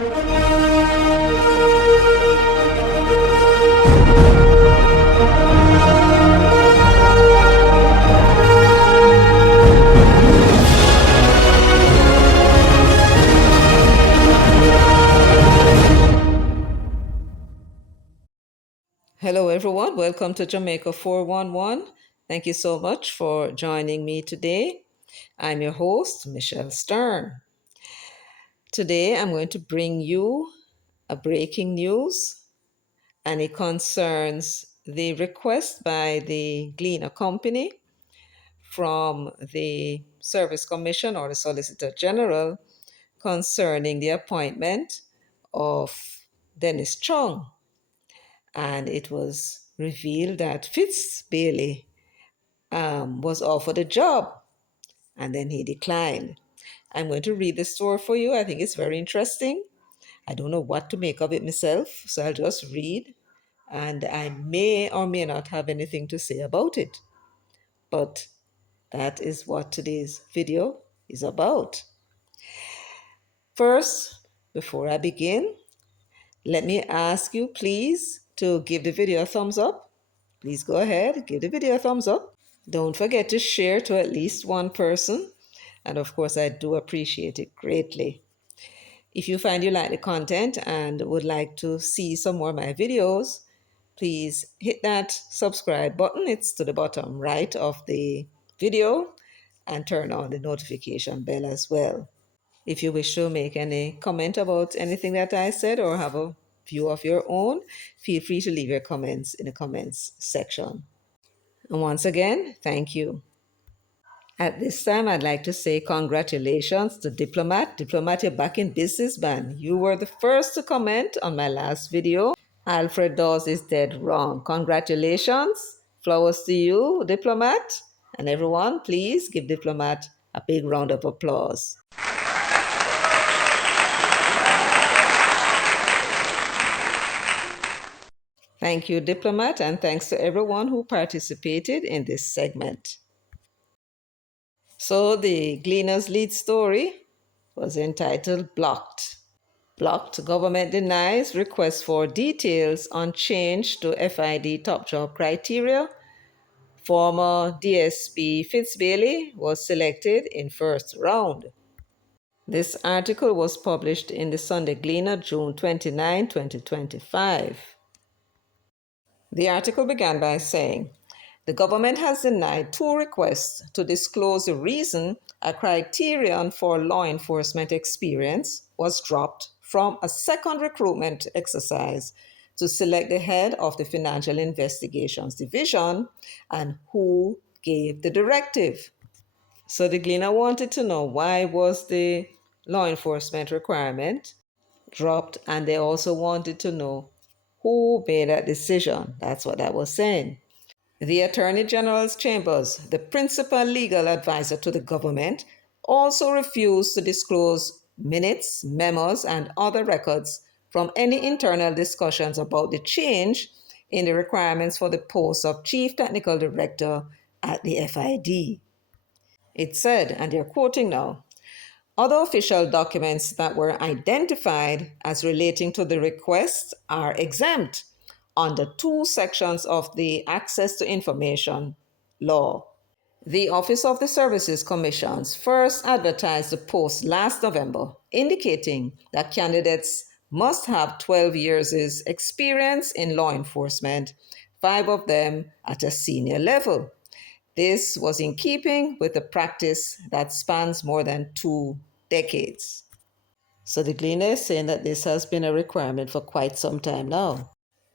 Hello, everyone. Welcome to Jamaica 411. Thank you so much for joining me today. I'm your host, Michelle Stern. Today, I'm going to bring you a breaking news, and it concerns the request by the Gleaner Company from the Service Commission or the Solicitor General concerning the appointment of Dennis Chung. And it was revealed that Fitz Bailey was offered a job and then he declined. I'm going to read the story for you. I think it's very interesting. I don't know what to make of it myself, so I'll just read and I may or may not have anything to say about it. But that is what today's video is about. First, before I begin, let me ask you please to give the video a thumbs up. Please go ahead, give the video a thumbs up. Don't forget to share to at least one person. And of course, I do appreciate it greatly. If you find you like the content and would like to see some more of my videos, please hit that subscribe button. It's to the bottom right of the video, and turn on the notification bell as well. If you wish to make any comment about anything that I said or have a view of your own, feel free to leave your comments in the comments section. And once again, thank you. At this time, I'd like to say congratulations to Diplomat. Diplomat, you're back in business, man. You were the first to comment on my last video. Alfred Dawes is dead wrong. Congratulations. Flowers to you, Diplomat. And everyone, please give Diplomat a big round of applause. Thank you, Diplomat, and thanks to everyone who participated in this segment. So the Gleaner's lead story was entitled Blocked. Blocked, government denies request for details on change to FID top job criteria. Former DSP Fitz Bailey was selected in first round. This article was published in the Sunday Gleaner, June 29, 2025. The article began by saying, the government has denied two requests to disclose the reason a criterion for law enforcement experience was dropped from a second recruitment exercise to select the head of the Financial Investigations Division and who gave the directive. So the Gleaner wanted to know why was the law enforcement requirement dropped, and they also wanted to know who made that decision. That's what that was saying. The Attorney General's Chambers, the principal legal advisor to the government, also refused to disclose minutes, memos, and other records from any internal discussions about the change in the requirements for the post of Chief Technical Director at the FID. It said, and they're quoting now, other official documents that were identified as relating to the request are exempt under two sections of the Access to Information law. The Office of the Services Commissions first advertised the post last November, indicating that candidates must have 12 years' experience in law enforcement, 5 of them at a senior level. This was in keeping with a practice that spans more than 2 decades. So the Gleaner is saying that this has been a requirement for quite some time now.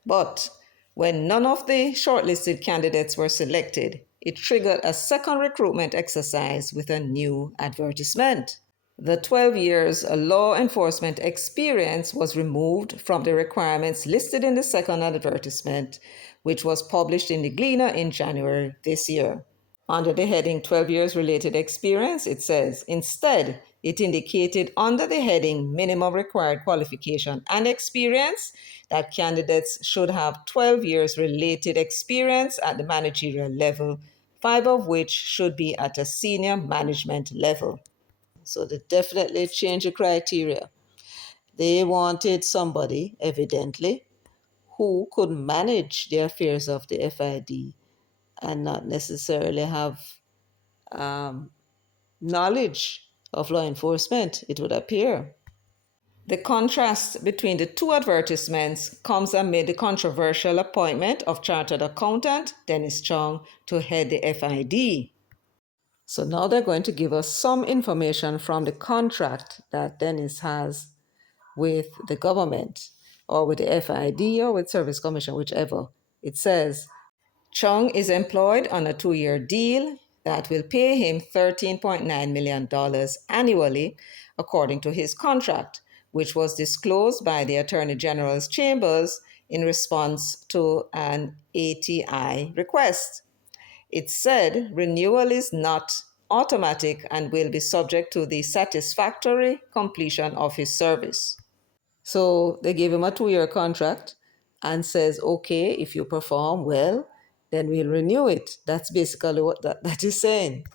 But when none of the shortlisted candidates were selected, it triggered a second recruitment exercise with a new advertisement. The 12 years law enforcement experience was removed from the requirements listed in the second advertisement, which was published in the Gleaner in January this year. Under the heading 12 years related experience, it says, instead, it indicated under the heading minimum required qualification and experience that candidates should have 12 years related experience at the managerial level, 5 of which should be at a senior management level. So they definitely change the criteria. They wanted somebody, evidently, who could manage the affairs of the FID and not necessarily have um, knowledge of law enforcement, it would appear. The contrast between the two advertisements comes amid the controversial appointment of Chartered Accountant Dennis Chung to head the FID. So now they're going to give us some information from the contract that Dennis has with the government or with the FID or with Service Commission, whichever. It says Chung is employed on a 2-year deal that will pay him $13.9 million annually, according to his contract, which was disclosed by the Attorney General's chambers in response to an ATI request. It said renewal is not automatic and will be subject to the satisfactory completion of his service. So they gave him a 2-year contract and says, okay, if you perform well, then we'll renew it. That's basically what that is saying.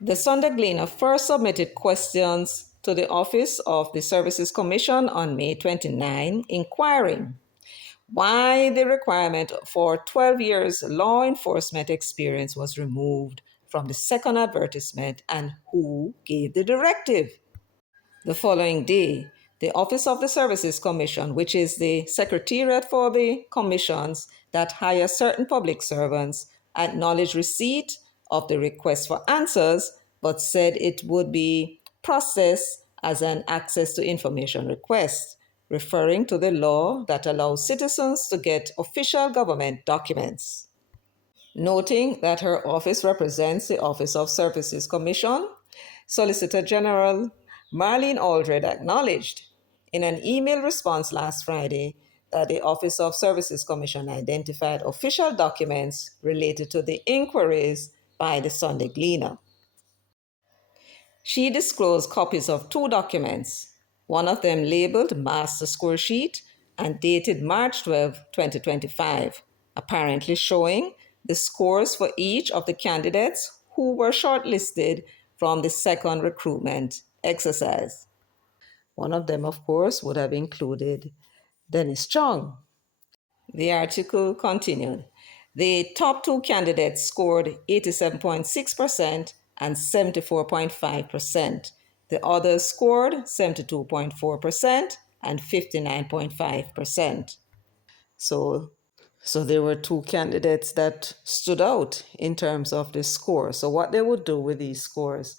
The Sunday Gleaner first submitted questions to the Office of the Services Commission on May 29, inquiring why the requirement for 12 years law enforcement experience was removed from the second advertisement and who gave the directive. The following day, the Office of the Services Commission, which is the secretariat for the commissions that hire certain public servants, acknowledged receipt of the request for answers, but said it would be processed as an access to information request, referring to the law that allows citizens to get official government documents. Noting that her office represents the Office of Services Commission, Solicitor General Marlene Aldred acknowledged in an email response last Friday that the Office of Services Commission identified official documents related to the inquiries by the Sunday Gleaner. She disclosed copies of 2 documents, one of them labeled Master Score Sheet and dated March 12, 2025, apparently showing the scores for each of the candidates who were shortlisted from the second recruitment exercise. One of them, of course, would have included Dennis Chung. The article continued. The top 2 candidates scored 87.6% and 74.5%. The others scored 72.4% and 59.5%. So there were 2 candidates that stood out in terms of the score. So what they would do with these scores,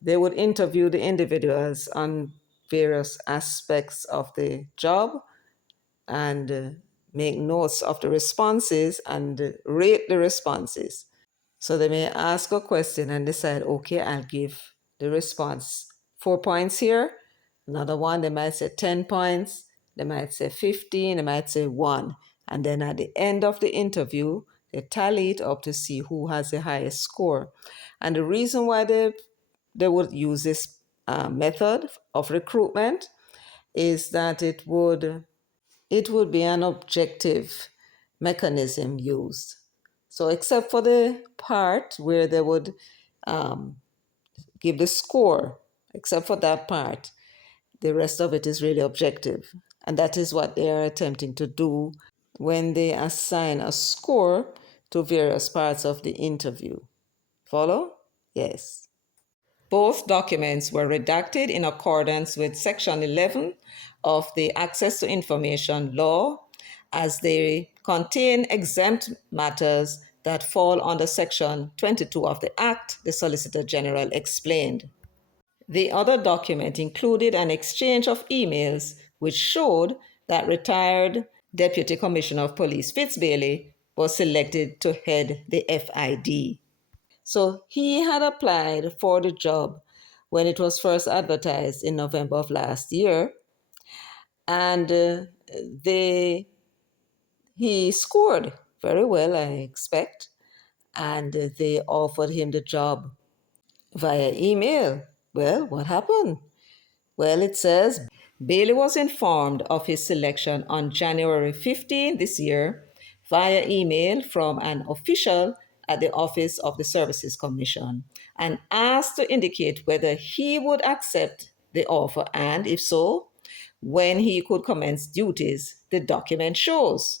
they would interview the individuals on various aspects of the job and make notes of the responses and rate the responses. So they may ask a question and decide, okay, I'll give the response 4 points here. Another one, they might say 10 points. They might say 15. They might say 1. And then at the end of the interview, they tally it up to see who has the highest score. And the reason why they would use this method of recruitment is that it would be an objective mechanism used. So except for the part where they would give the score, except for that part, the rest of it is really objective. And that is what they are attempting to do when they assign a score to various parts of the interview. Follow? Yes. Both documents were redacted in accordance with Section 11 of the Access to Information Law, as they contain exempt matters that fall under Section 22 of the Act, the Solicitor General explained. The other document included an exchange of emails which showed that retired Deputy Commissioner of Police Fitz Bailey was selected to head the FID. So he had applied for the job when it was first advertised in November of last year, and he scored very well, I expect, and they offered him the job via email. Well, what happened? Well, it says Bailey was informed of his selection on January 15 this year via email from an official at the Office of the Services Commission and asked to indicate whether he would accept the offer and, if so, when he could commence duties, the document shows.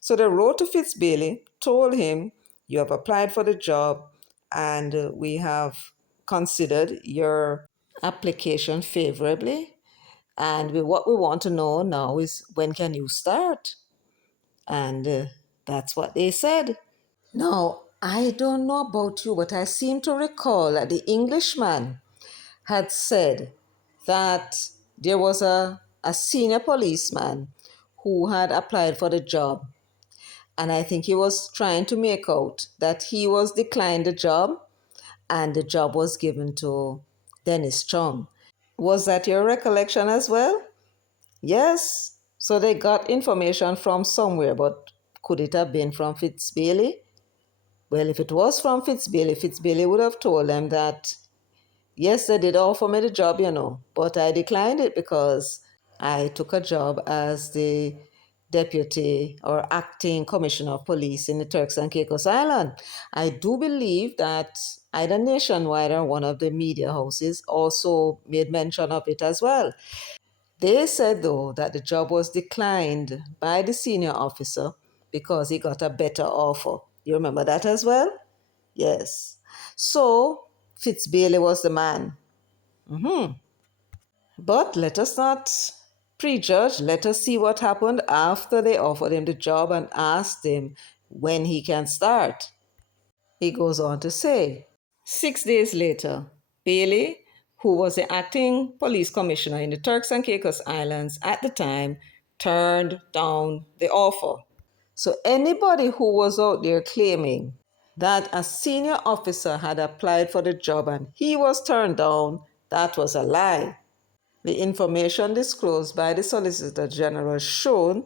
So they wrote to Fitz Bailey, told him, "You have applied for the job, and we have considered your application favorably. And what we want to know now is, when can you start?" And that's what they said. Now, I don't know about you, but I seem to recall that the Englishman had said that there was a senior policeman who had applied for the job. And I think he was trying to make out that he was declined the job and the job was given to Dennis Strong. Was that your recollection as well? Yes. So they got information from somewhere, but could it have been from Fitz Bailey? Well, if it was from Fitz Bailey would have told them that, yes, they did offer me the job, but I declined it because I took a job as the deputy or acting commissioner of police in the Turks and Caicos Island. I do believe that either Nationwide or one of the media houses also made mention of it as well. They said, though, that the job was declined by the senior officer because he got a better offer. You remember that as well? Yes. So Fitz Bailey was the man. But let us not prejudge. Let us see what happened after they offered him the job and asked him when he can start. He goes on to say, 6 days later, Bailey, who was the acting police commissioner in the Turks and Caicos Islands at the time, turned down the offer. So anybody who was out there claiming that a senior officer had applied for the job and he was turned down, that was a lie. The information disclosed by the Solicitor General showed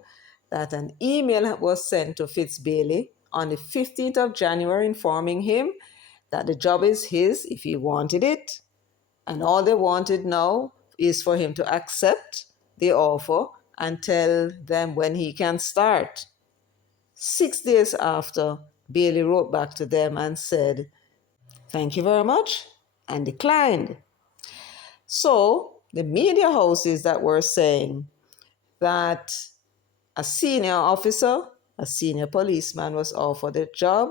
that an email was sent to Fitz Bailey on the 15th of January informing him that the job is his if he wanted it, and all they wanted now is for him to accept the offer and tell them when he can start. 6 days after, Bailey wrote back to them and said, "Thank you very much," and declined. So the media houses that were saying that a senior officer, a senior policeman was offered a job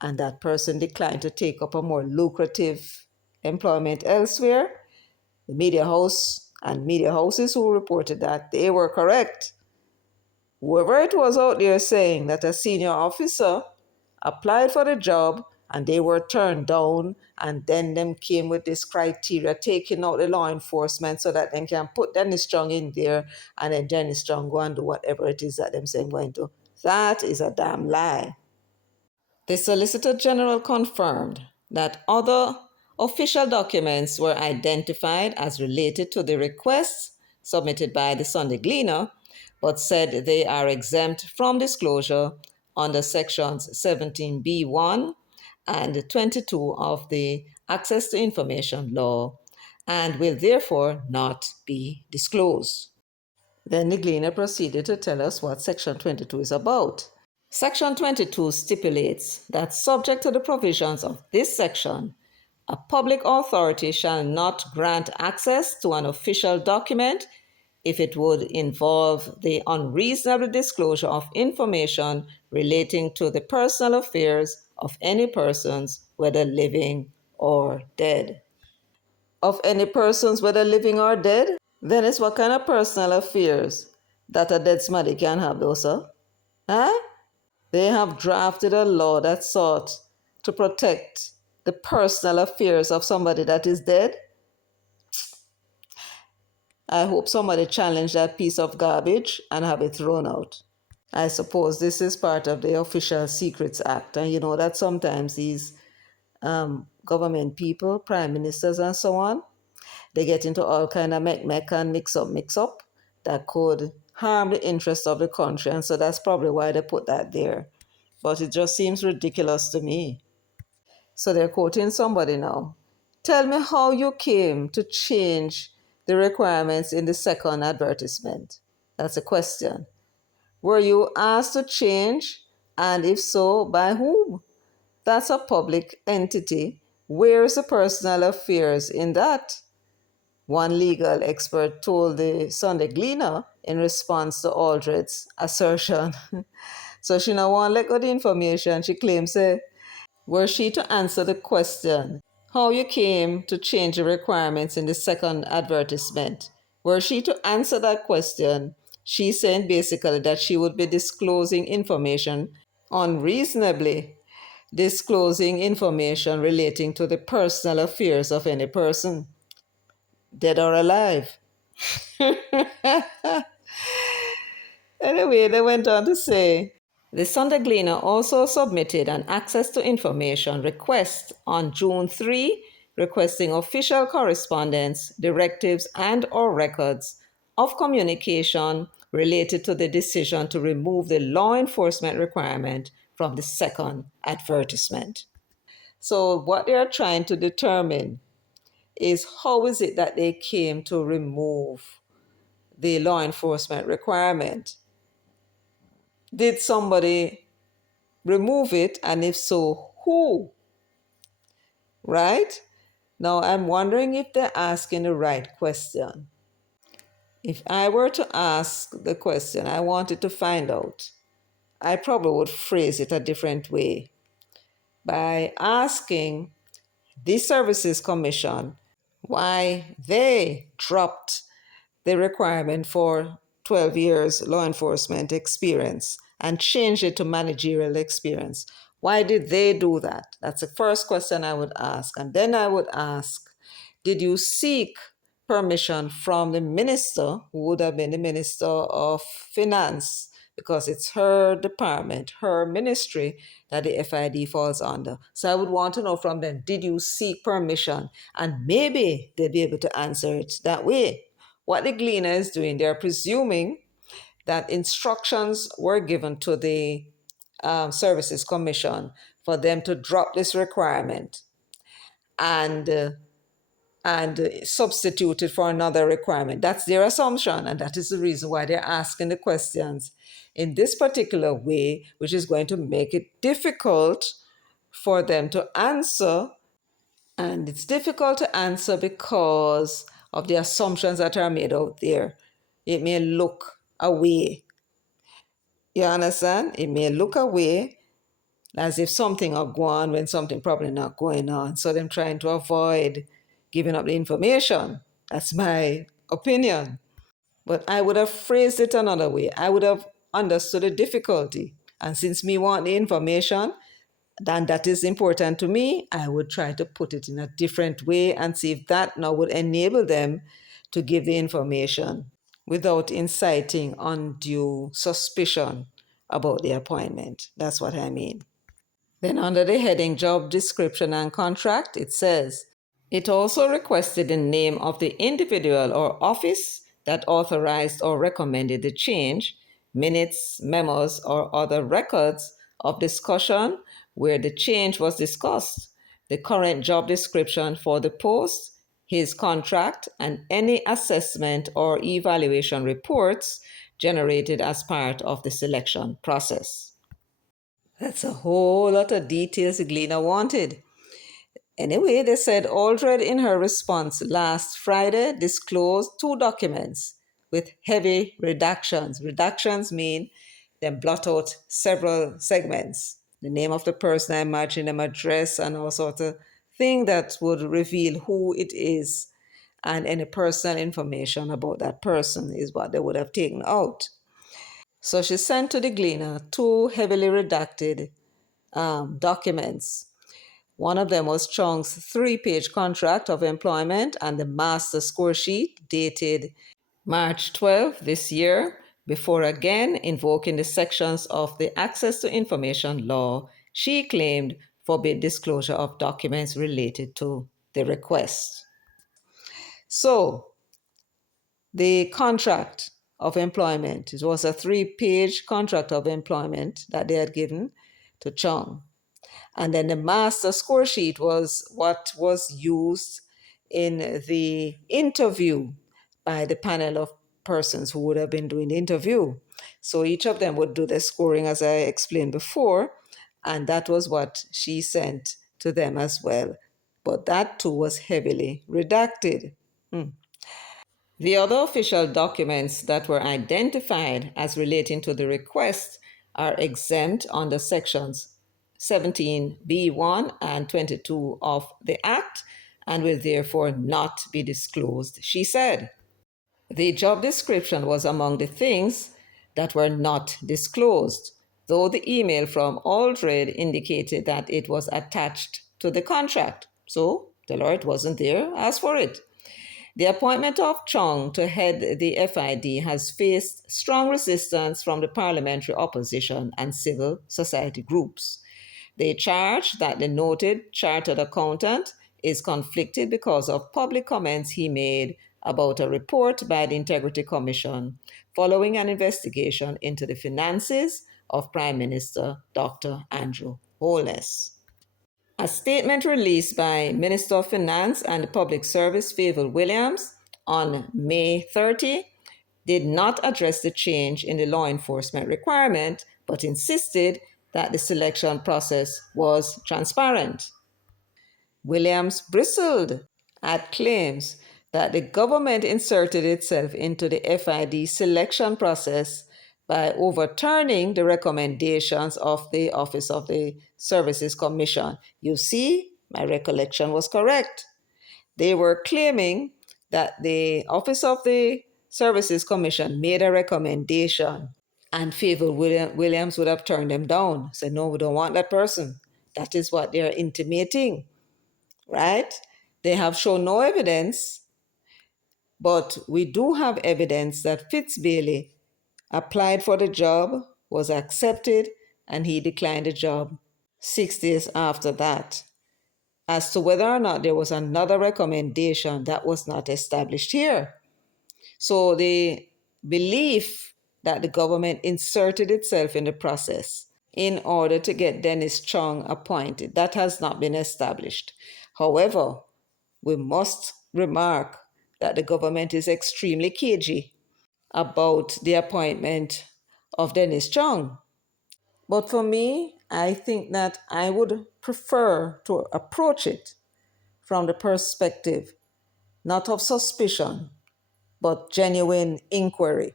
and that person declined to take up a more lucrative employment elsewhere, the media house and media houses who reported that, they were correct. Whoever it was out there saying that a senior officer applied for the job and they were turned down, and then them came with this criteria, taking out the law enforcement so that they can put Dennis Strong in there, and then Dennis Strong go and do whatever it is that them saying going to. That is a damn lie. The Solicitor General confirmed that other official documents were identified as related to the requests submitted by the Sunday Gleaner, but said they are exempt from disclosure under sections 17B1 and 22 of the Access to Information Law and will therefore not be disclosed. Then the Gleaner proceeded to tell us what Section 22 is about. Section 22 stipulates that, subject to the provisions of this section, a public authority shall not grant access to an official document if it would involve the unreasonable disclosure of information relating to the personal affairs of any persons, whether living or dead. Of any persons, whether living or dead? Then it's what kind of personal affairs that a dead somebody can have, though, sir? Huh? They have drafted a law that sought to protect the personal affairs of somebody that is dead. I hope somebody challenge that piece of garbage and have it thrown out. I suppose this is part of the Official Secrets Act. And you know that sometimes these government people, prime ministers and so on, they get into all kind of mech and mix up that could harm the interests of the country. And so that's probably why they put that there. But it just seems ridiculous to me. So they're quoting somebody now. Tell me how you came to change the requirements in the second advertisement. That's a question. Were you asked to change? And if so, by whom? That's a public entity. Where's the personal affairs in that? one legal expert told the Sunday Gleaner in response to Aldred's assertion. So she now want to let go the information. She claims, were she to answer the question, how you came to change the requirements in the second advertisement, were she to answer that question, she's saying basically that she would be disclosing information unreasonably, disclosing information relating to the personal affairs of any person, dead or alive. Anyway, they went on to say, the Sunday Gleaner also submitted an access to information request on June 3, requesting official correspondence, directives, and/or records of communication related to the decision to remove the law enforcement requirement from the second advertisement. So what they are trying to determine is how is it that they came to remove the law enforcement requirement. Did somebody remove it? And if so, who? Right? Now, I'm wondering if they're asking the right question. If I were to ask the question I wanted to find out, I probably would phrase it a different way by asking the Services Commission why they dropped the requirement for 12 years law enforcement experience and changed it to managerial experience. Why did they do that? That's the first question I would ask. And then I would ask, did you seek permission from the minister, who would have been the Minister of Finance, because it's her department, her ministry that the FID falls under. So I would want to know from them, did you seek permission? And maybe they'll be able to answer it that way. What the Gleaner is doing, they're presuming that instructions were given to the Services Commission for them to drop this requirement and substitute it for another requirement. That's their assumption, and that is the reason why they're asking the questions in this particular way, which is going to make it difficult for them to answer. And it's difficult to answer because of the assumptions that are made out there. It may look away. You understand? It may look away as if something are going on when something probably not going on. So them trying to avoid giving up the information. That's my opinion. But I would have phrased it another way. I would have understood the difficulty. And since me want the information, then that is important to me, I would try to put it in a different way and see if that now would enable them to give the information without inciting undue suspicion about the appointment. That's what I mean. Then under the heading Job Description and Contract, it says, it also requested the name of the individual or office that authorized or recommended the change, minutes, memos, or other records of discussion where the change was discussed, the current job description for the post, his contract, and any assessment or evaluation reports generated as part of the selection process. That's a whole lot of details the Gleaner wanted. Anyway, they said Aldred, in her response last Friday, disclosed two documents with heavy redactions. Redactions mean they blot out several segments. The name of the person, I imagine, them address, and all sorts of thing that would reveal who it is, and any personal information about that person is what they would have taken out. So she sent to the Gleaner two heavily redacted documents. One of them was Chong's 3-page contract of employment and the master score sheet dated March 12 this year, before again invoking the sections of the Access to Information Law she claimed forbid disclosure of documents related to the request. So, the contract of employment, it was a 3-page contract of employment that they had given to Chong. And then the master score sheet was what was used in the interview by the panel of persons who would have been doing the interview. So each of them would do the scoring, as I explained before, and that was what she sent to them as well. But that too was heavily redacted. The other official documents that were identified as relating to the request are exempt under sections 17B1 and 22 of the Act and will therefore not be disclosed, she said. The job description was among the things that were not disclosed, though the email from Aldred indicated that it was attached to the contract. So tell her it wasn't there, ask for it. The appointment of Chung to head the FID has faced strong resistance from the parliamentary opposition and civil society groups. They charge that the noted chartered accountant is conflicted because of public comments he made about a report by the Integrity Commission following an investigation into the finances of Prime Minister Dr. Andrew Holness. A statement released by Minister of Finance and Public Service Favour Williams on May 30 did not address the change in the law enforcement requirement, but insisted that the selection process was transparent. Williams bristled at claims that the government inserted itself into the FID selection process by overturning the recommendations of the Office of the Services Commission. You see, my recollection was correct. They were claiming that the Office of the Services Commission made a recommendation and Favor Williams would have turned them down. Said, no, we don't want that person. That is what they're intimating, right? They have shown no evidence, but we do have evidence that Fitz Bailey applied for the job, was accepted, and he declined the job 6 days after that. As to whether or not there was another recommendation, that was not established here. So the belief that the government inserted itself in the process in order to get Dennis Chung appointed, that has not been established. However, we must remark that the government is extremely cagey about the appointment of Dennis Chung. But for me, I think that I would prefer to approach it from the perspective not of suspicion, but genuine inquiry.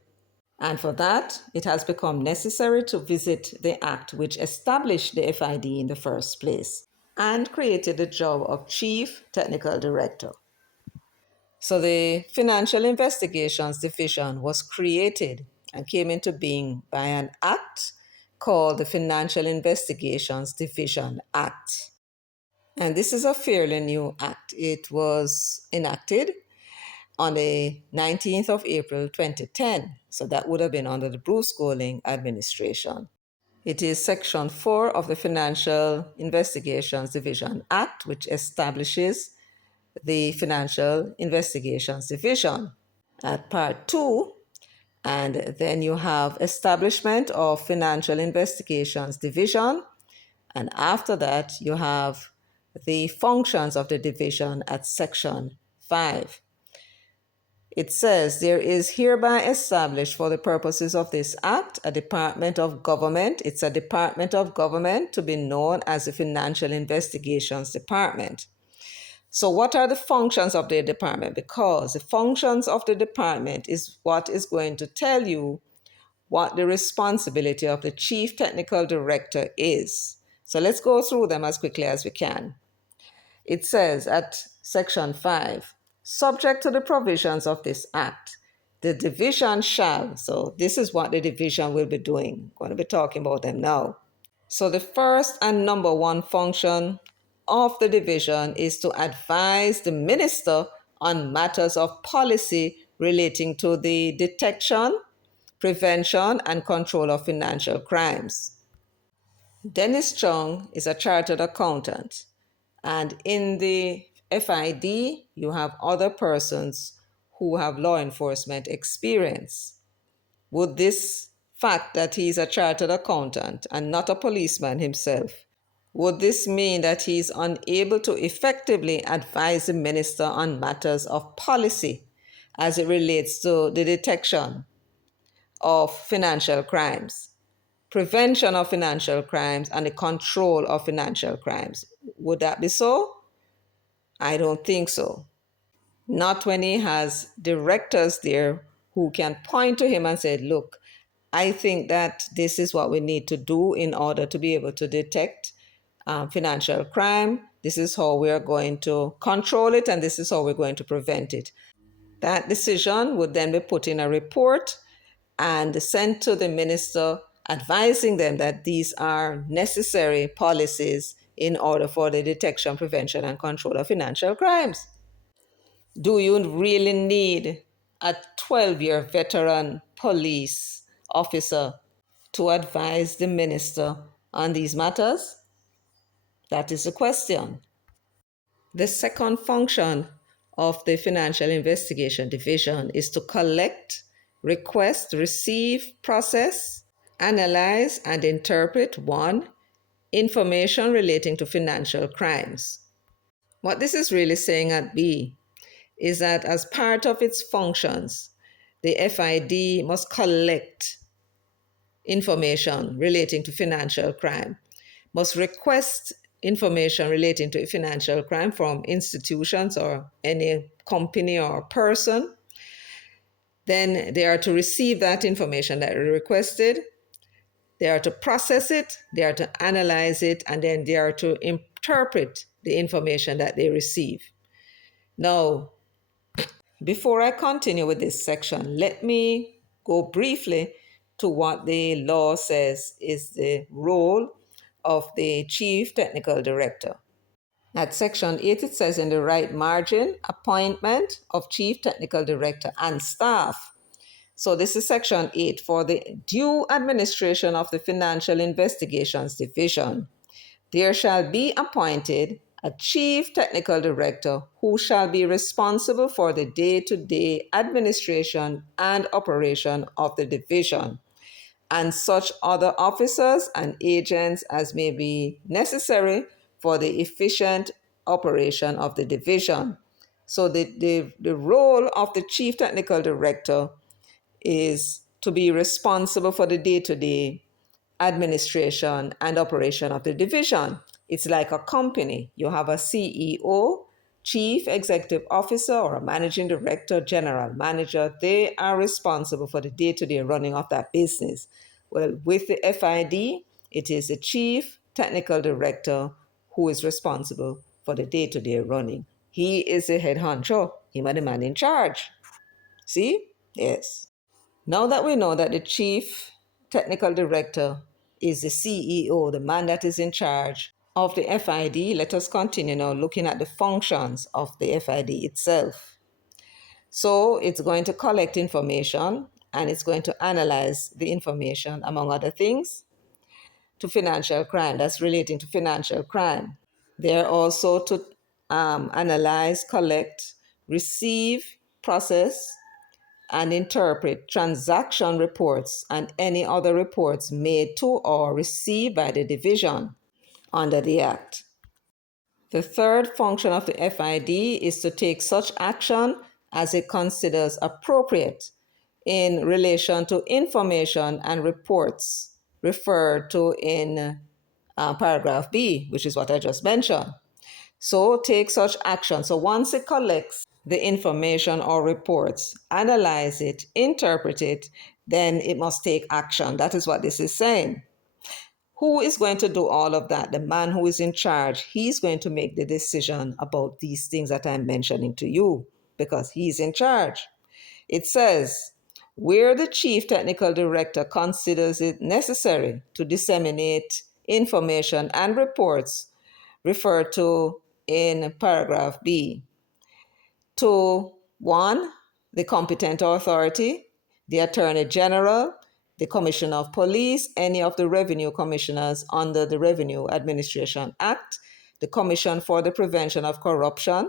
And for that, it has become necessary to visit the act which established the FID in the first place and created the job of Chief Technical Director. So the Financial Investigations Division was created and came into being by an act called the Financial Investigations Division Act. And this is a fairly new act. It was enacted on the 19th of April 2010. So that would have been under the Bruce Golding administration. It is Section 4 of the Financial Investigations Division Act, which establishes the Financial Investigations Division. At Part 2, and then you have Establishment of Financial Investigations Division, and after that you have the functions of the division at Section 5. It says, there is hereby established for the purposes of this act a department of government. It's a department of government to be known as the Financial Investigations Department. So what are the functions of the department? Because the functions of the department is what is going to tell you what the responsibility of the Chief Technical Director is. So let's go through them as quickly as we can. It says at Section 5, subject to the provisions of this Act, the division shall, so this is what the division will be doing. I'm going to be talking about them now. So the first and number one function of the division is to advise the minister on matters of policy relating to the detection, prevention, and control of financial crimes. Dennis Chung is a chartered accountant, and in the FID, you have other persons who have law enforcement experience. Would this fact that he is a chartered accountant and not a policeman himself, would this mean that he is unable to effectively advise the minister on matters of policy as it relates to the detection of financial crimes, prevention of financial crimes, and the control of financial crimes? Would that be so? I don't think so. not when he has directors there who can point to him and say, look, I think that this is what we need to do in order to be able to detect financial crime. This is how we are going to control it, and this is how we're going to prevent it. That decision would then be put in a report and sent to the minister, advising them that these are necessary policies in order for the detection, prevention, and control of financial crimes. Do you really need a 12-year veteran police officer to advise the minister on these matters? That is the question. The second function of the Financial Investigation Division is to collect, request, receive, process, analyze, and interpret one, information relating to financial crimes. What this is really saying at B is that as part of its functions, the FID must collect information relating to financial crime, must request information relating to financial crime from institutions or any company or person. Then they are to receive that information that they requested, they are to process it, they are to analyze it, and then they are to interpret the information that they receive. Now, before I continue with this section, let me go briefly to what the law says is the role of the Chief Technical Director. At Section 8, it says in the right margin, appointment of Chief Technical Director and staff. So this is Section 8 for the due administration of the Financial Investigations Division. There shall be appointed a chief technical director who shall be responsible for the day-to-day administration and operation of the division, and such other officers and agents as may be necessary for the efficient operation of the division. So the role of the chief technical director is to be responsible for the day-to-day administration and operation of the division. It's like a company. You have a CEO, chief executive officer, or a managing director, general manager. They are responsible for the day-to-day running of that business. Well, with the FID, it is the chief technical director who is responsible for the day-to-day running. He is the head honcho. Him are the man in charge. See? Yes. Now that we know that the chief technical director is the CEO, the man that is in charge of the FID, let us continue now looking at the functions of the FID itself. So it's going to collect information and it's going to analyze the information, among other things, to financial crime. That's relating to financial crime. They're also to analyze, collect, receive, process, and interpret transaction reports and any other reports made to or received by the division under the Act. The third function of the FID is to take such action as it considers appropriate in relation to information and reports referred to in paragraph B, which is what I just mentioned. So take such action. So once it collects the information or reports, analyze it, interpret it, then it must take action. That is what this is saying. Who is going to do all of that? The man who is in charge. He's going to make the decision about these things that I'm mentioning to you because he's in charge. It says, where the chief technical director considers it necessary to disseminate information and reports referred to in paragraph B, to one, the competent authority, the Attorney General, the Commissioner of Police, any of the revenue commissioners under the Revenue Administration Act, the Commission for the Prevention of Corruption,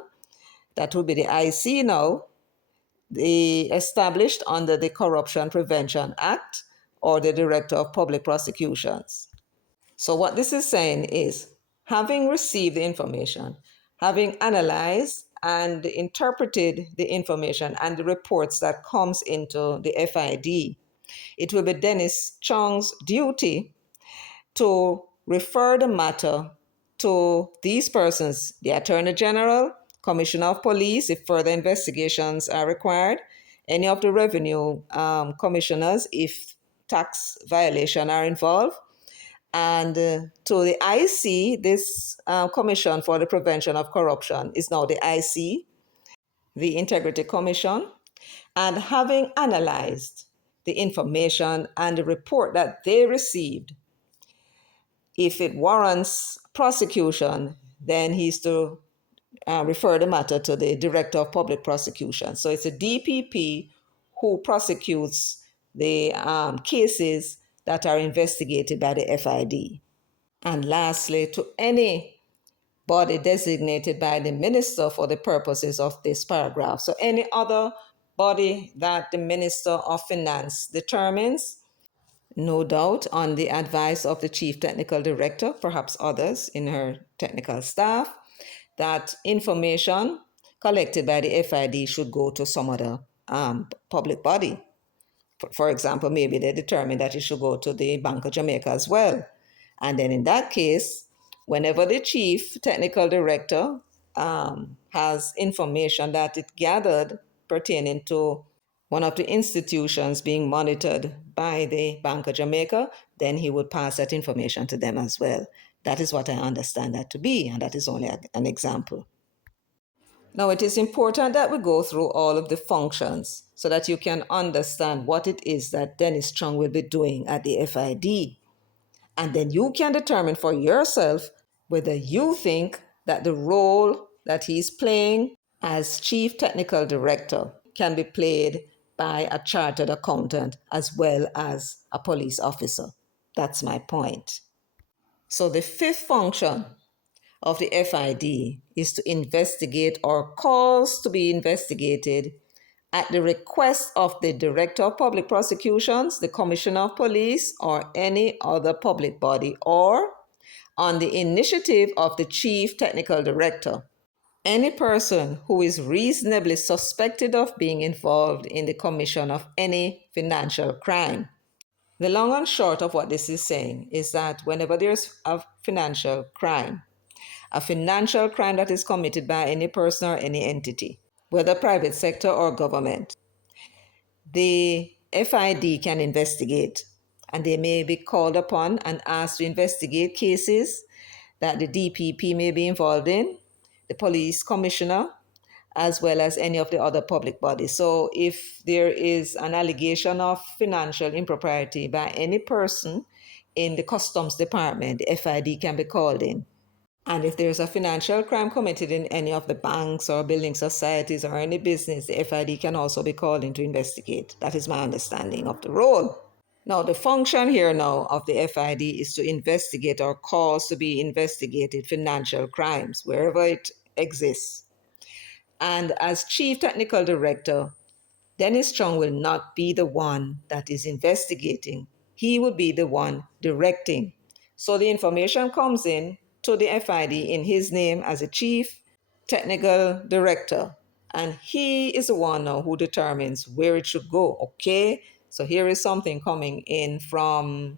that would be the IC now, the established under the Corruption Prevention Act, or the Director of Public Prosecutions. So what this is saying is, having received the information, having analyzed and interpreted the information and the reports that comes into the FID, it will be Dennis Chung's duty to refer the matter to these persons, the Attorney General, Commissioner of Police, if further investigations are required, any of the revenue commissioners, if tax violation are involved, and to the IC, this Commission for the Prevention of Corruption is now the IC, the Integrity Commission, and having analyzed the information and the report that they received, if it warrants prosecution, then he's to refer the matter to the Director of Public Prosecution. So it's a DPP who prosecutes the cases that are investigated by the FID. And lastly, to any body designated by the minister for the purposes of this paragraph. So any other body that the Minister of Finance determines, no doubt on the advice of the Chief Technical Director, perhaps others in her technical staff, that information collected by the FID should go to some other public body. For example, maybe they determine that it should go to the Bank of Jamaica as well. And then in that case, whenever the Chief Technical Director has information that it gathered pertaining to one of the institutions being monitored by the Bank of Jamaica, then he would pass that information to them as well. That is what I understand that to be, and that is only an example. Now, it is important that we go through all of the functions so that you can understand what it is that Dennis Chung will be doing at the FID. And then you can determine for yourself whether you think that the role that he's playing as Chief Technical Director can be played by a chartered accountant as well as a police officer. That's my point. So the fifth function of the FID is to investigate or cause to be investigated at the request of the Director of Public Prosecutions, the Commissioner of Police, or any other public body, or on the initiative of the Chief Technical Director. Any person who is reasonably suspected of being involved in the commission of any financial crime. The long and short of what this is saying is that whenever there's a financial crime that is committed by any person or any entity, whether private sector or government, the FID can investigate, and they may be called upon and asked to investigate cases that the DPP may be involved in, the police commissioner, as well as any of the other public bodies. So if there is an allegation of financial impropriety by any person in the customs department, the FID can be called in. And if there's a financial crime committed in any of the banks or building societies or any business, the FID can also be called in to investigate. That is my understanding of the role. Now, the function here now of the FID is to investigate or cause to be investigated financial crimes wherever it exists. And as Chief Technical Director, Dennis Chung will not be the one that is investigating. He will be the one directing. So the information comes in to the FID in his name as a Chief Technical Director. And he is the one now who determines where it should go. Okay, so here is something coming in from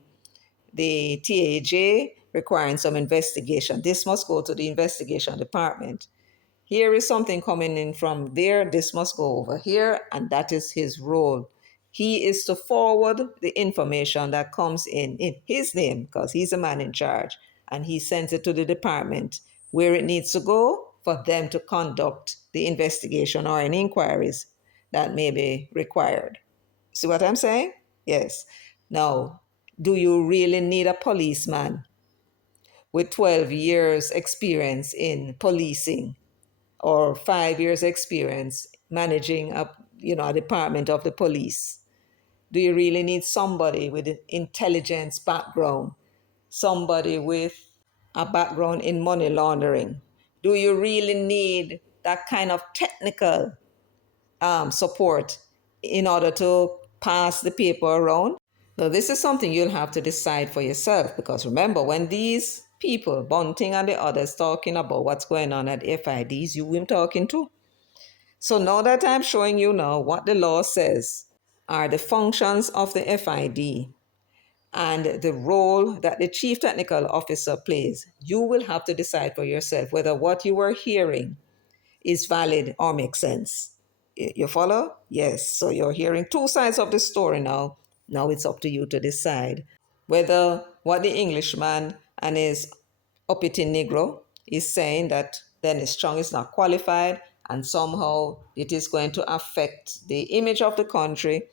the TAJ requiring some investigation. This must go to the investigation department. Here is something coming in from there. This must go over here, and that is his role. He is to forward the information that comes in his name because he's a man in charge, and he sends it to the department where it needs to go for them to conduct the investigation or any inquiries that may be required. See what I'm saying? Yes. Now, do you really need a policeman with 12 years experience in policing or 5 years experience managing a department of the police? Do you really need somebody with an intelligence background, somebody with a background in money laundering? Do you really need that kind of technical support in order to pass the paper around? Now, this is something you'll have to decide for yourself, because remember, when these people, Bunting and the others, talking about what's going on at FIDs, you will be talking to. So now that I'm showing you now what the law says are the functions of the FID and the role that the Chief Technical Officer plays, you will have to decide for yourself whether what you are hearing is valid or makes sense. You follow? Yes. So you're hearing two sides of the story now. Now it's up to you to decide whether what the Englishman and his uppity Negro is saying, that Dennis Strong is not qualified and somehow it is going to affect the image of the country,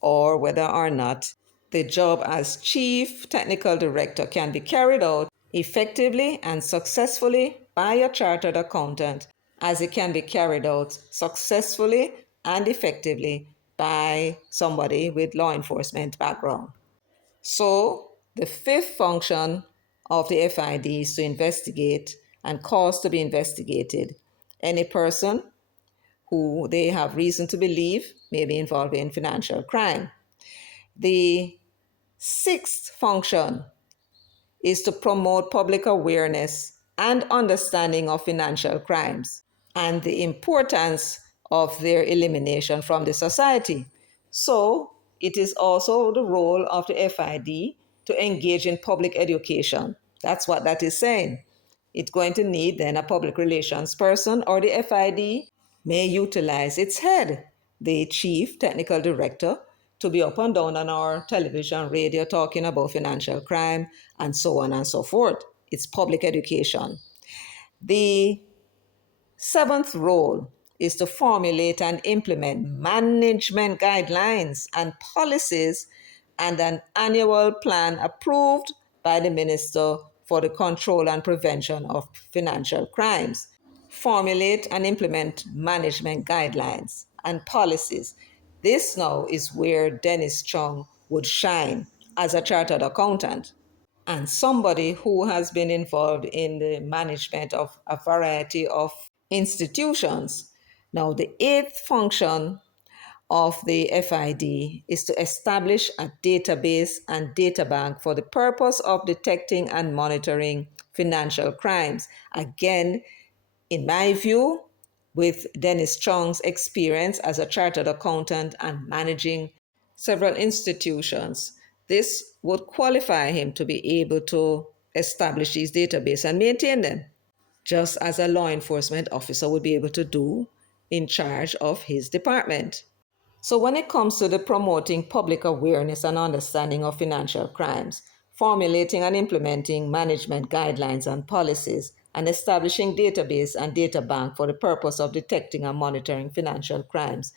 or whether or not the job as chief technical director can be carried out effectively and successfully by a chartered accountant, as it can be carried out successfully and effectively by somebody with law enforcement background. So the fifth function of the FID is to investigate and cause to be investigated any person who they have reason to believe may be involved in financial crime. The sixth function is to promote public awareness and understanding of financial crimes and the importance of their elimination from the society. So, it is also the role of the FID to engage in public education. That's what that is saying. It's going to need then a public relations person, or the FID may utilize its head, the chief technical director, to be up and down on our television, radio, talking about financial crime and so on and so forth. It's public education. The seventh role is to formulate and implement management guidelines and policies and an annual plan approved by the Minister for the Control and Prevention of Financial Crimes. Formulate and implement management guidelines and policies. This now is where Dennis Strong would shine as a chartered accountant and somebody who has been involved in the management of a variety of institutions. Now, the eighth function of the FID is to establish a database and data bank for the purpose of detecting and monitoring financial crimes. Again, in my view, with Dennis Strong's experience as a chartered accountant and managing several institutions, this would qualify him to be able to establish these databases and maintain them, just as a law enforcement officer would be able to do in charge of his department. So when it comes to the promoting public awareness and understanding of financial crimes, formulating and implementing management guidelines and policies, and establishing database and data bank for the purpose of detecting and monitoring financial crimes,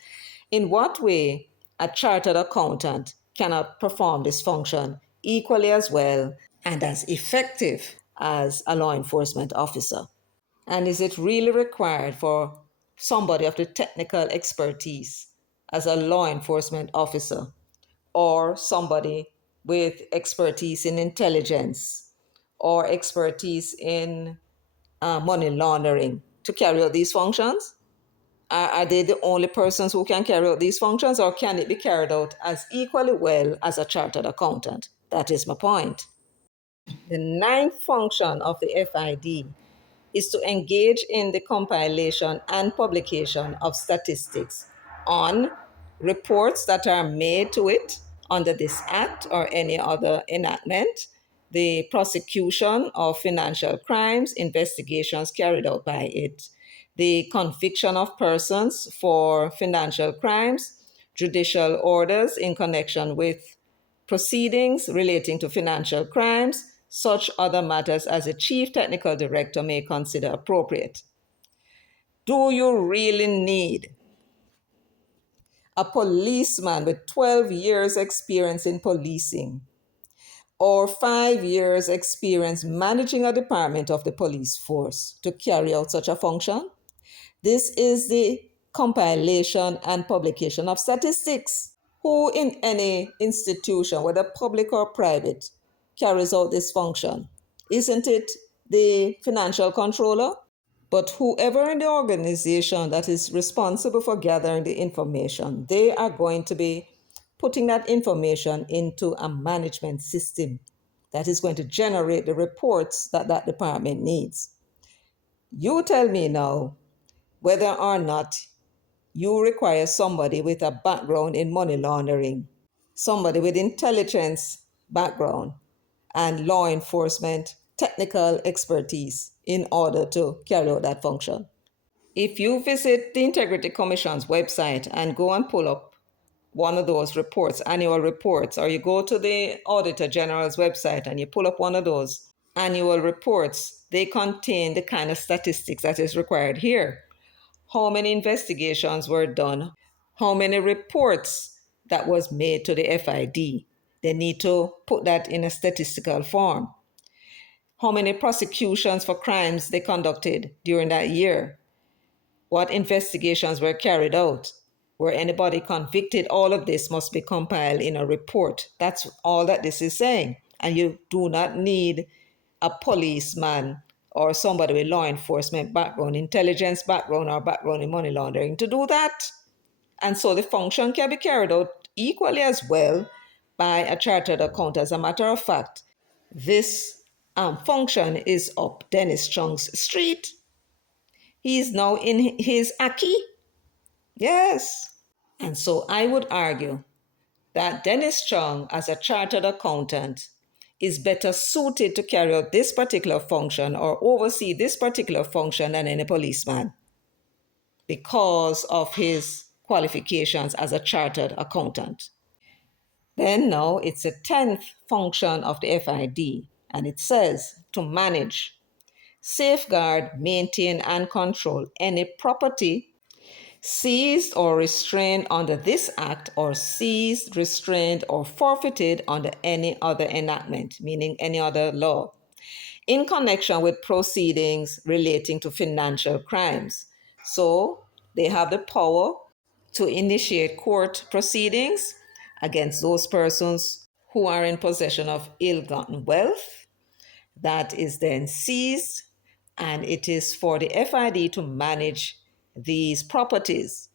in what way a chartered accountant cannot perform this function equally as well and as effective as a law enforcement officer? And is it really required for somebody of the technical expertise as a law enforcement officer, or somebody with expertise in intelligence or expertise in money laundering to carry out these functions? Are they the only persons who can carry out these functions, or can it be carried out as equally well as a chartered accountant? That is my point. The ninth function of the FID is to engage in the compilation and publication of statistics on reports that are made to it under this act or any other enactment, the prosecution of financial crimes, investigations carried out by it, the conviction of persons for financial crimes, judicial orders in connection with proceedings relating to financial crimes, such other matters as a chief technical director may consider appropriate. Do you really need a policeman with 12 years experience in policing or 5 years experience managing a department of the police force to carry out such a function? This is the compilation and publication of statistics. Who in any institution, whether public or private, carries out this function? Isn't it the financial controller? But whoever in the organization that is responsible for gathering the information, they are going to be putting that information into a management system that is going to generate the reports that that department needs. You tell me now whether or not you require somebody with a background in money laundering, somebody with intelligence background and law enforcement technical expertise in order to carry out that function. If you visit the Integrity Commission's website and go and pull up one of those reports, annual reports, or you go to the Auditor General's website and you pull up one of those annual reports, they contain the kind of statistics that is required here. How many investigations were done? How many reports that was made to the FID? They need to put that in a statistical form. How many prosecutions for crimes they conducted during that year? What investigations were carried out? Were anybody convicted? All of this must be compiled in a report. That's all that this is saying. And you do not need a policeman or somebody with law enforcement background, intelligence background, or background in money laundering to do that. And so the function can be carried out equally as well by a chartered accountant. As a matter of fact, this function is up Dennis Chung's street. He's now in his Aki. Yes. And so I would argue that Dennis Chung, as a chartered accountant, is better suited to carry out this particular function or oversee this particular function than any policeman because of his qualifications as a chartered accountant. Then now it's a 10th function of the FID, and it says to manage, safeguard, maintain, and control any property seized or restrained under this act, or seized, restrained, or forfeited under any other enactment, meaning any other law, in connection with proceedings relating to financial crimes. So they have the power to initiate court proceedings against those persons who are in possession of ill-gotten wealth that is then seized, and it is for the FID to manage these properties,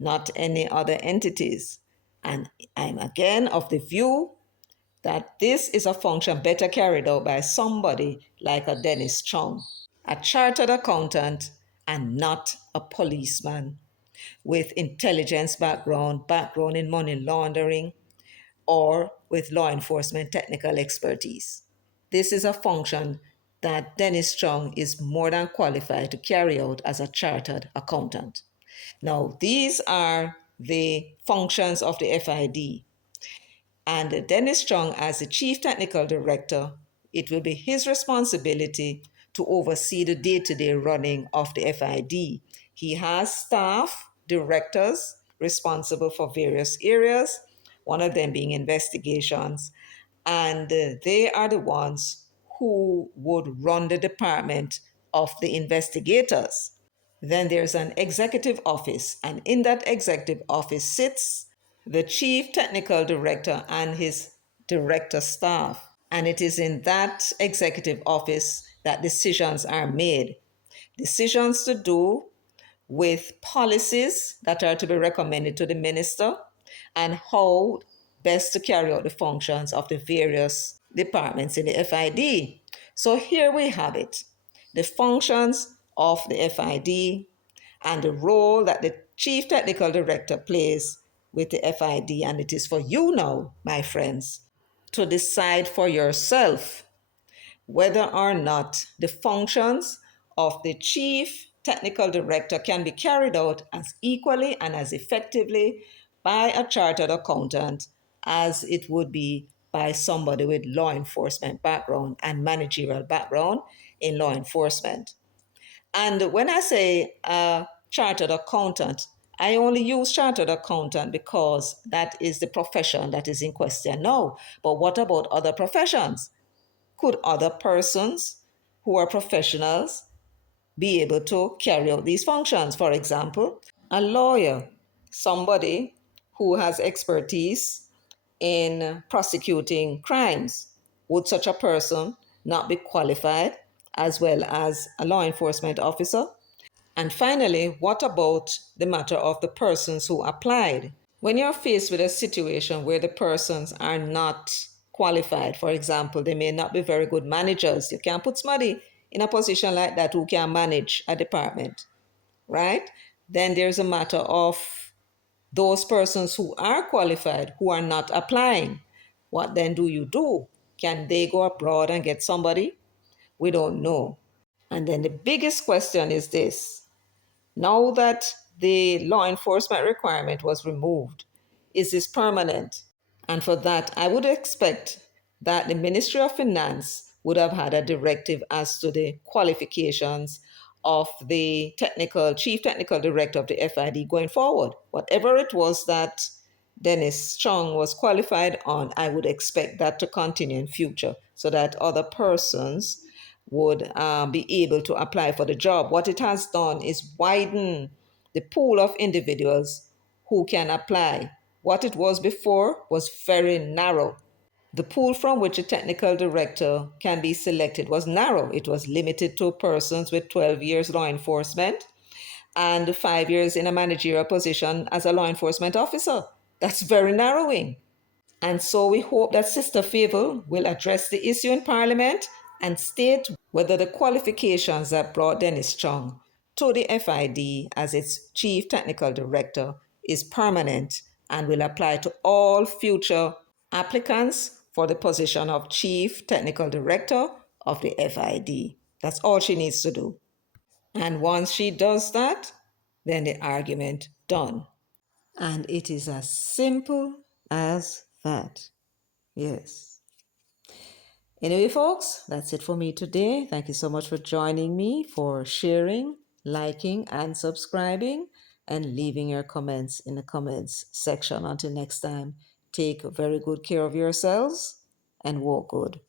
not any other entities. And I'm again of the view that this is a function better carried out by somebody like a Dennis Chung, a chartered accountant, and not a policeman with intelligence background in money laundering, or with law enforcement technical expertise. This is a function that Dennis Chung is more than qualified to carry out as a chartered accountant. Now, these are the functions of the FID. And Dennis Chung, as the Chief Technical Director, it will be his responsibility to oversee the day-to-day running of the FID. He has staff, directors responsible for various areas, one of them being investigations, and they are the ones who would run the department of the investigators. Then there's an executive office, and in that executive office sits the chief technical director and his director staff. And it is in that executive office that decisions are made. Decisions to do with policies that are to be recommended to the minister and how best to carry out the functions of the various departments in the FID. So here we have it, the functions of the FID and the role that the chief technical director plays with the FID. And it is for you now, my friends, to decide for yourself whether or not the functions of the chief technical director can be carried out as equally and as effectively by a chartered accountant as it would be by somebody with law enforcement background and managerial background in law enforcement. And when I say chartered accountant, I only use chartered accountant because that is the profession that is in question now. But what about other professions? Could other persons who are professionals be able to carry out these functions? For example, a lawyer, somebody who has expertise in prosecuting crimes. Would such a person not be qualified as well as a law enforcement officer? And finally, what about the matter of the persons who applied? When you're faced with a situation where the persons are not qualified, for example, they may not be very good managers, you can't put somebody in a position like that who can manage a department, right? Then there's a matter of those persons who are qualified who are not applying. What then do you do? Can they go abroad and get somebody? We don't know. And then the biggest question is this: Now that the law enforcement requirement was removed, is this permanent? And for that, I would expect that the Ministry of Finance would have had a directive as to the qualifications of the chief technical director of the FID going forward. Whatever it was that Dennis Strong was qualified on, I would expect that to continue in future so that other persons would be able to apply for the job. What it has done is widen the pool of individuals who can apply. What it was before was very narrow. The pool from which a technical director can be selected was narrow. It was limited to persons with 12 years law enforcement and 5 years in a managerial position as a law enforcement officer. That's very narrowing. And so we hope that Sister Favor will address the issue in Parliament and state whether the qualifications that brought Dennis Strong to the FID as its Chief Technical Director is permanent and will apply to all future applicants for the position of Chief Technical Director of the FID. That's all she needs to do. And once she does that, then the argument done. And it is as simple as that. Yes. Anyway, folks, that's it for me today. Thank you so much for joining me, for sharing, liking, and subscribing, and leaving your comments in the comments section. Until next time, take very good care of yourselves and walk good.